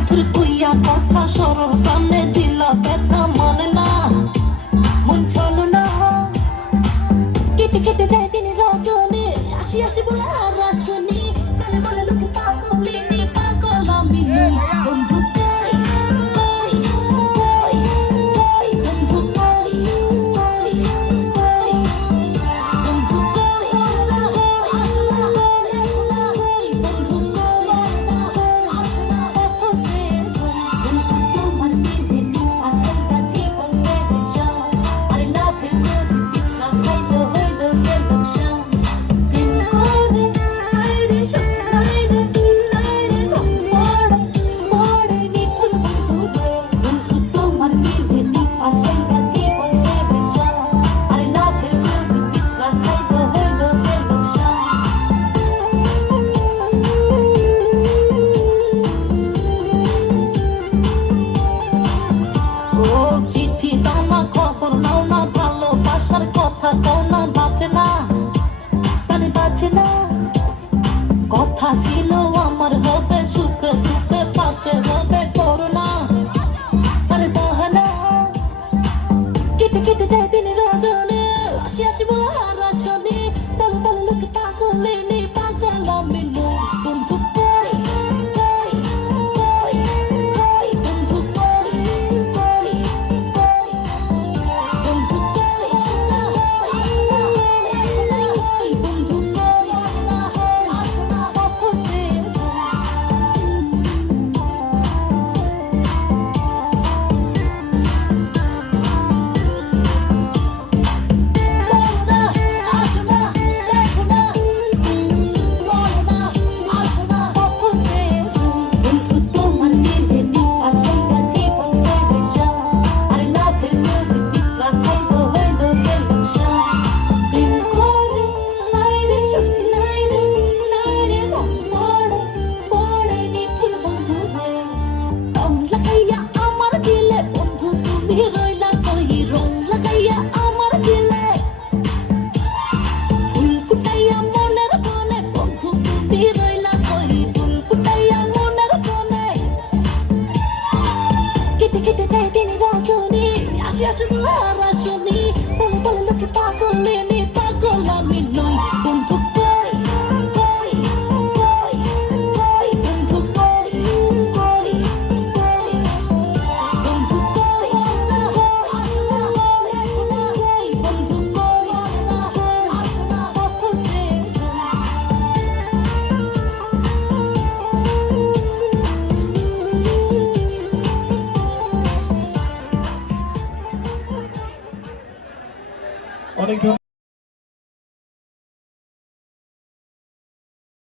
মধুর কুইয়া কথা সরল কানে দিলা ব্যথা মানে না মন চলো না কেটে কেটে যায় দিন রজনী আসি আসি বলে আর আসনি বলে বলে লোকে পাগলিনী পাগল আমি নই বন্ধু কই কই কই কই বন্ধু কই কই কই বন্ধু কই না হই না হই না হই বন্ধু কই না হই আসনা কত সে বন্ধু তোমার দিদি আশাটা জীবন বেদশা আরে লাভে যদি পিতা খাইলো হইলো সেলশা প্রেম করে আইরে সকাইরে আইরে পড়ে পড়ে নিকুল বন্ধু তোমার দিদি আশাটা জীবন বেদশা আরে লাভে যদি পিতা খাইলো হইলো সেলশা ও চিঠি দাও না খবর নাও না ভালোবাসার কথা কও না বাঁচে না কানে বাঁচে না কথা ছিল আমার হবে সুখে দুঃখে পাশে হবে করোনা আরে বাহানা কেটে কেটে যায় দিন রজনী আসি আসি বলে আর আসনি বলে বলে লোকে পাগলিনী পাগল আমি নই বন্ধু কই কই কই কই বন্ধু কই কই কই বন্ধু কই না হই না হই বন্ধু কই না হই আসনা কত সে বলনা আসনা দেখো না বলনা আসনা কত সে বন্ধু তোমার দিদি আশাটা জীবন বেদশা আরে লাভে যদি পিতা খাইলো হইলো সেলশা প্রেম করে আইরে সত্যি নাইরে নাইরে পড়ে পড়ে নিকুল বন্ধু রে রং লাগাইয়া আমার দিলে বন্ধু তুমি রইলা কই রং লাগাইয়া আমার দিলে ফুল ফুটাইয়া মনের বনে বন্ধু তুমি রইলা কই ফুল ফুটাইয়া মনের বনে কেটে কেটে যায় দিন রজনী আসি আসি বলে আর আসনি বলে বলে লোকে পাগলিনী পাগল আমি নই বন্ধু কই কই কই কই বন্ধু কই কই কই বন্ধু কই না হই না হই বন্ধু কই না হই আসনা কত সে অনেক